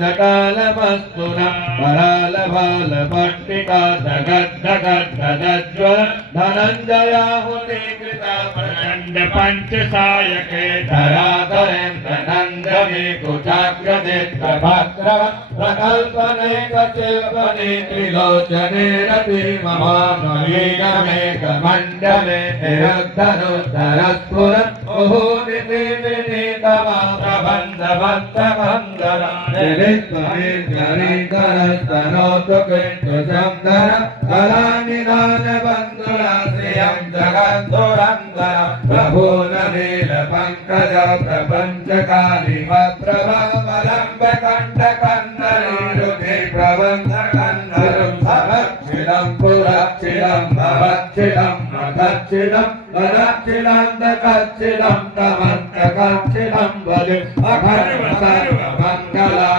जकालमस्तुना परालभालपट्टिका जगद्जगद्गदज्वल धनञ्जयाहुतीकृता प्रचण्ड पञ्चसायके धराधरेन्द्र नन्दने कुचाग्रनेत्रभद्र प्रकल्पनेकशिल्पने त्रिलोचने रतिमहामहीनमेकमण्डले निरुद्धरुद्धरस्फुरन् मुहुनिधिविनीतमा प्रबन्धबद्धमन्दरा निरित्वनिर्गरितरस्तनोतु कृष्णसुन्दर कलानिदानबन्धुरा श्रियं जगद्धुरन्धर प्रभुननीलपङ्कज प्रपञ्चकालिमप्रभावलम्बकण्ठकन्दरीरुधि प्रबन्धकन्दरुं भवच्छिलं पुरच्छिलं भवच्छिलं मदच्छिलं वदच्छिलान्तकच्छिलं तमन्तकच्छिलं बलिम् अखर्व सर्वमङ्गला